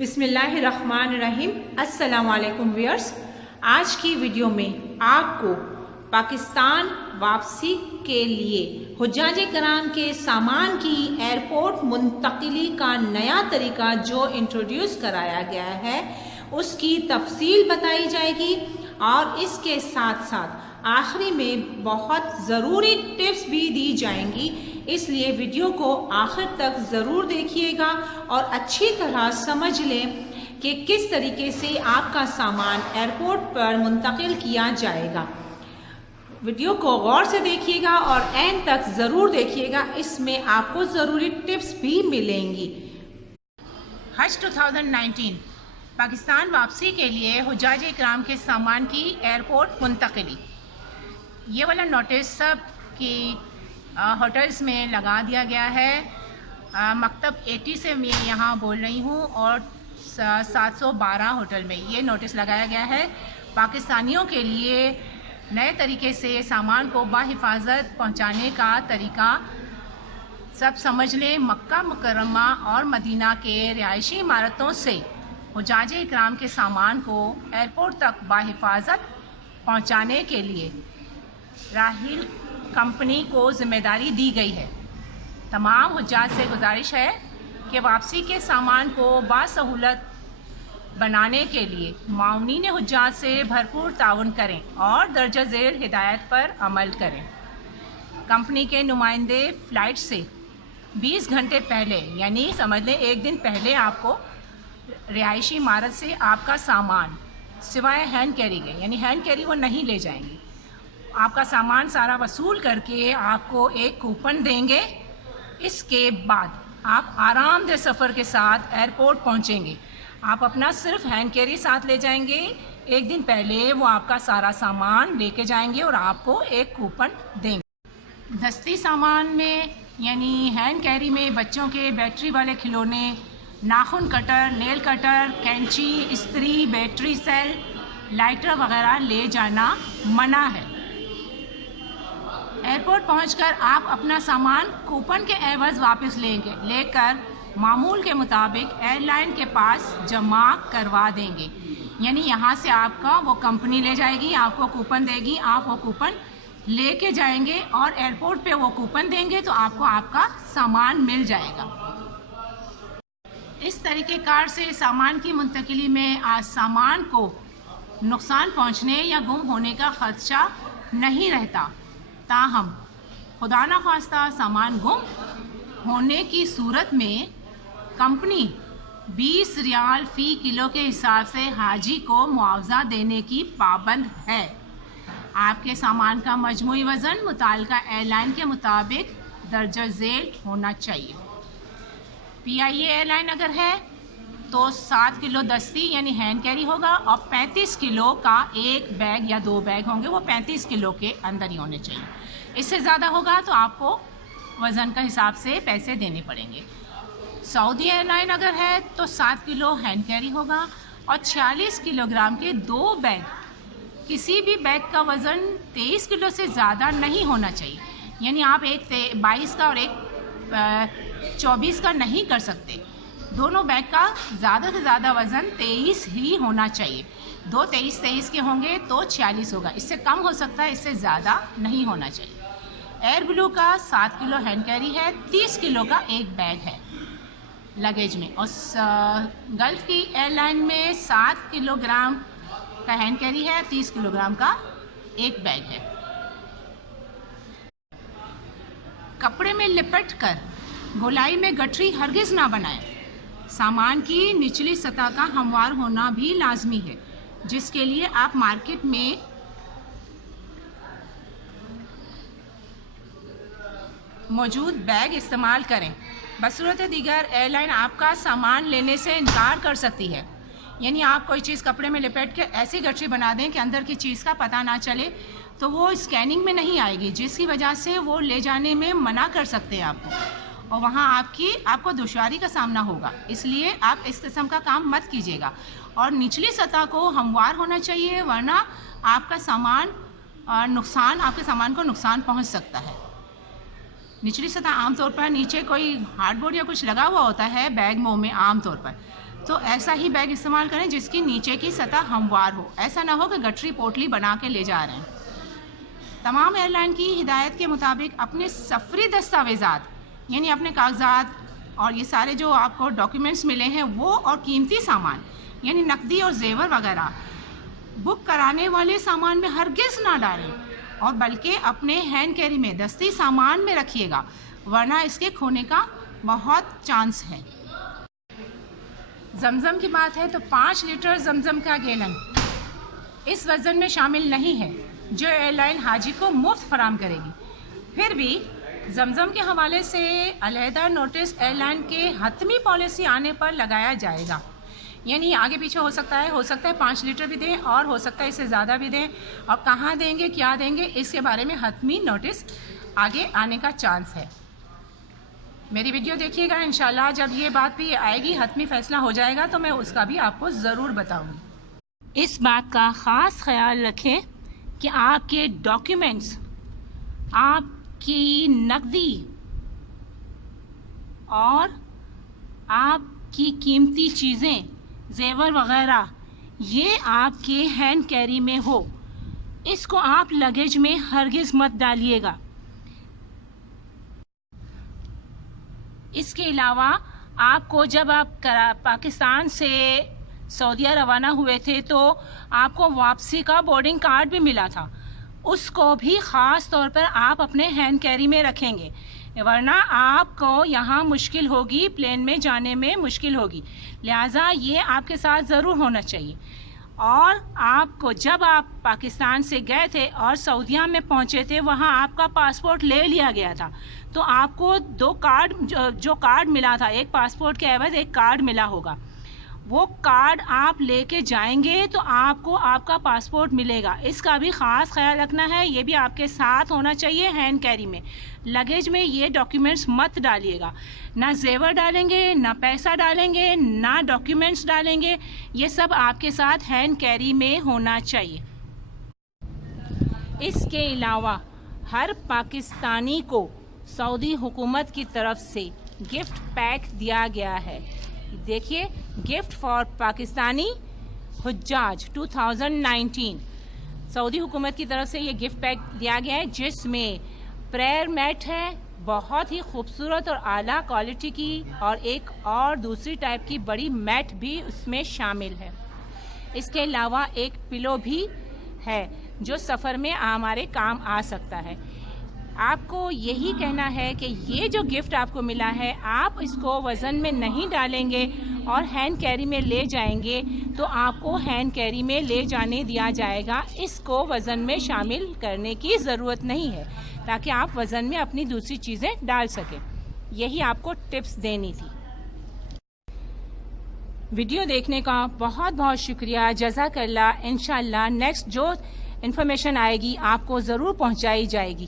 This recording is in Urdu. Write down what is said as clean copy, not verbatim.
بسم اللہ الرحمن الرحیم۔ السلام علیکم ویئرس، آج کی ویڈیو میں آپ کو پاکستان واپسی کے لیے حجاج کرام کے سامان کی ایئرپورٹ منتقلی کا نیا طریقہ جو انٹروڈیوس کرایا گیا ہے اس کی تفصیل بتائی جائے گی، اور اس کے ساتھ ساتھ آخری میں بہت ضروری ٹپس بھی دی جائیں گی، اس لیے ویڈیو کو آخر تک ضرور دیکھیے گا اور اچھی طرح سمجھ لیں کہ کس طریقے سے آپ کا سامان ایئرپورٹ پر منتقل کیا جائے گا۔ ویڈیو کو غور سے دیکھیے گا اور اینڈ تک ضرور دیکھیے گا، اس میں آپ کو ضروری ٹپس بھی ملیں گی۔ حج 2019 پاکستان واپسی کے لیے حجاج کرام کے سامان کی ایئرپورٹ منتقلی، یہ والا نوٹس سب کی ہوٹلز میں لگا دیا گیا ہے۔ مکتب 80 سے میں یہاں بول رہی ہوں، اور 712 ہوٹل میں یہ نوٹس لگایا گیا ہے پاکستانیوں کے لیے نئے طریقے سے سامان کو بحفاظت پہنچانے کا طریقہ سب سمجھ لیں۔ مکہ مکرمہ اور مدینہ کے رہائشی عمارتوں سے حجاج کرام کے سامان کو ایئرپورٹ تک بحفاظت پہنچانے کے لیے راحیل کمپنی کو ذمہ داری دی گئی ہے۔ تمام حجاج سے گزارش ہے کہ واپسی کے سامان کو باسہولت بنانے کے لیے معاونین حجاج سے بھرپور تعاون کریں اور درجہ ذیل ہدایت پر عمل کریں۔ کمپنی کے نمائندے فلائٹ سے 20 گھنٹے پہلے، یعنی سمجھ لیں ایک دن پہلے، آپ کو رہائشی عمارت سے آپ کا سامان سوائے ہینڈ کیری کے، یعنی ہینڈ کیری وہ نہیں لے جائیں گے، آپ کا سامان سارا وصول کر کے آپ کو ایک کوپن دیں گے۔ اس کے بعد آپ آرام دہ سفر کے ساتھ ایئرپورٹ پہنچیں گے۔ آپ اپنا صرف ہینڈ کیری ساتھ لے جائیں گے، ایک دن پہلے وہ آپ کا سارا سامان لے کے جائیں گے اور آپ کو ایک کوپن دیں گے۔ دستی سامان میں یعنی ہینڈ کیری میں بچوں کے بیٹری والے کھلونے، ناخن کٹر، نیل کٹر، کینچی، استری، بیٹری سیل، لائٹر وغیرہ لے جانا منع ہے۔ ایئرپورٹ پہنچ کر آپ اپنا سامان کوپن کے عوض واپس لے کر معمول کے مطابق ایئر لائن کے پاس جمع کروا دیں گے، یعنی یہاں سے آپ کا وہ کمپنی لے جائے گی، آپ کو کوپن دے گی، آپ وہ کوپن لے کے جائیں گے اور ایئرپورٹ پہ وہ کوپن دیں گے تو آپ کو آپ کا سامان مل جائے گا۔ اس طریقہ کار سے سامان کی منتقلی میں سامان کو نقصان پہنچنے یا گم ہونے کا خدشہ نہیں رہتا۔ تاہم خدا نخواستہ سامان گم ہونے کی صورت میں کمپنی 20 ریال فی کلو کے حساب سے حاجی کو معاوضہ دینے کی پابند ہے۔ آپ کے سامان کا مجموعی وزن متعلقہ ایئر لائن کے مطابق درجہ ذیل ہونا چاہیے۔ پی آئی اے ایئر لائن اگر ہے تو 7 کلو دستی یعنی ہینڈ کیری ہوگا، اور 35 کلو کا ایک بیگ یا 2 بیگ ہوں گے، وہ 35 کلو کے اندر ہی ہونے چاہیے۔ اس سے زیادہ ہوگا تو آپ کو وزن کا حساب سے پیسے دینے پڑیں گے۔ سعودی ایئر لائن اگر ہے تو 7 کلو ہینڈ کیری ہوگا اور 46 کلو گرام کے 2 بیگ۔ کسی بھی بیگ کا وزن 23 کلو سے زیادہ نہیں ہونا چاہیے، یعنی آپ ایک 22 کا اور ایک 24 کا نہیں کر سکتے۔ دونوں بیگ کا زیادہ سے زیادہ وزن 23 ہی ہونا چاہیے۔ 2 23 کے ہوں گے تو 46 ہوگا، اس سے کم ہو سکتا ہے، اس سے زیادہ نہیں ہونا چاہیے۔ ایئر بلو کا 7 کلو ہینڈ کیری ہے، 30 کلو کا ایک بیگ ہے لگیج میں، اور گلف کی ایئر لائن میں 7 کلو گرام کا ہینڈ کیری ہے، 30 کلو گرام کا ایک بیگ ہے۔ کپڑے میں لپٹ کر گولائی میں گٹھری ہرگز نہ بنائیں۔ سامان کی نچلی سطح کا ہموار ہونا بھی لازمی ہے، جس کے لیے آپ مارکیٹ میں موجود بیگ استعمال کریں۔ بصورت دیگر ایئر لائن آپ کا سامان لینے سے انکار کر سکتی ہے، یعنی آپ کوئی چیز کپڑے میں لپیٹ کے ایسی گٹھری بنا دیں کہ اندر کی چیز کا پتہ نہ چلے تو وہ اسکیننگ میں نہیں آئے گی، جس کی وجہ سے وہ لے جانے میں منع کر سکتے ہیں آپ کو، اور وہاں آپ کو دشواری کا سامنا ہوگا۔ اس لیے آپ اس قسم کا کام مت کیجیے گا، اور نچلی سطح کو ہموار ہونا چاہیے، ورنہ آپ کے سامان کو نقصان پہنچ سکتا ہے۔ نچلی سطح عام طور پر نیچے کوئی ہارڈ بورڈ یا کچھ لگا ہوا ہوتا ہے بیگ میں عام طور پر، تو ایسا ہی بیگ استعمال کریں جس کی نیچے کی سطح ہموار ہو. ایسا نہ ہو کہ گٹری پوٹلی بنا کے لے جا رہے ہیں. تمام ایئر لائن کی ہدایت کے مطابق اپنے سفری دستاویزات یعنی اپنے کاغذات اور یہ سارے جو آپ کو ڈاکیومنٹس ملے ہیں وہ اور قیمتی سامان یعنی نقدی اور زیور وغیرہ بک کرانے والے سامان میں ہرگز نہ ڈالیں اور بلکہ اپنے ہینڈ کیری میں دستی سامان میں رکھیے گا ورنہ اس کے کھونے کا بہت چانس ہے. زمزم کی بات ہے تو 5 لیٹر زمزم کا گیلن اس وزن میں شامل نہیں ہے جو ایئر لائن حاجی کو مفت فراہم کرے گی. پھر بھی زمزم کے حوالے سے علیحدہ نوٹس ایئر لائن کے حتمی پالیسی آنے پر لگایا جائے گا. یعنی آگے پیچھے ہو سکتا ہے 5 لیٹر بھی دیں اور ہو سکتا ہے اس سے زیادہ بھی دیں اور کہاں دیں گے کیا دیں گے اس کے بارے میں حتمی نوٹس آگے آنے کا چانس ہے. میری ویڈیو دیکھیے گا انشاءاللہ جب یہ بات بھی آئے گی حتمی فیصلہ ہو جائے گا تو میں اس کا بھی آپ کو ضرور بتاؤں گی. اس بات کا خاص خیال رکھیں کہ آپ کے ڈاکیومنٹس آپ کی نقدی اور آپ کی قیمتی چیزیں زیور وغیرہ یہ آپ کے ہینڈ کیری میں ہو. اس کو آپ لگیج میں ہرگز مت ڈالیے گا. اس کے علاوہ آپ کو جب آپ پاکستان سے سعودیہ روانہ ہوئے تھے تو آپ کو واپسی کا بورڈنگ کارڈ بھی ملا تھا. اس کو بھی خاص طور پر آپ اپنے ہینڈ کیری میں رکھیں گے ورنہ آپ کو یہاں مشکل ہوگی, پلین میں جانے میں مشکل ہوگی. لہٰذا یہ آپ کے ساتھ ضرور ہونا چاہیے. اور آپ کو جب آپ پاکستان سے گئے تھے اور سعودیہ میں پہنچے تھے وہاں آپ کا پاسپورٹ لے لیا گیا تھا تو آپ کو 2 کارڈ جو کارڈ ملا تھا, ایک پاسپورٹ کے عوض ایک کارڈ ملا ہوگا. وہ کارڈ آپ لے کے جائیں گے تو آپ کو آپ کا پاسپورٹ ملے گا. اس کا بھی خاص خیال رکھنا ہے, یہ بھی آپ کے ساتھ ہونا چاہیے ہینڈ کیری میں. لگیج میں یہ ڈاکیومنٹس مت ڈالیے گا. نہ زیور ڈالیں گے, نہ پیسہ ڈالیں گے, نہ ڈاکیومنٹس ڈالیں گے. یہ سب آپ کے ساتھ ہینڈ کیری میں ہونا چاہیے. اس کے علاوہ ہر پاکستانی کو سعودی حکومت کی طرف سے گفٹ پیک دیا گیا ہے. دیکھیے, گفٹ فار پاکستانی حجاج 2019 سعودی حکومت کی طرف سے یہ گفٹ پیک دیا گیا ہے جس میں پریئر میٹ ہے, بہت ہی خوبصورت اور اعلیٰ کوالٹی کی, اور ایک اور دوسری ٹائپ کی بڑی میٹ بھی اس میں شامل ہے. اس کے علاوہ ایک پلو بھی ہے جو سفر میں ہمارے کام آ سکتا ہے. آپ کو یہی کہنا ہے کہ یہ جو گفٹ آپ کو ملا ہے آپ اس کو وزن میں نہیں ڈالیں گے اور ہینڈ کیری میں لے جائیں گے تو آپ کو ہینڈ کیری میں لے جانے دیا جائے گا. اس کو وزن میں شامل کرنے کی ضرورت نہیں ہے تاکہ آپ وزن میں اپنی دوسری چیزیں ڈال سکیں. یہی آپ کو ٹپس دینی تھی. ویڈیو دیکھنے کا بہت بہت شکریہ. جزاک اللہ. انشاءاللہ نیکسٹ جو انفارمیشن آئے گی آپ کو ضرور پہنچائی جائے گی.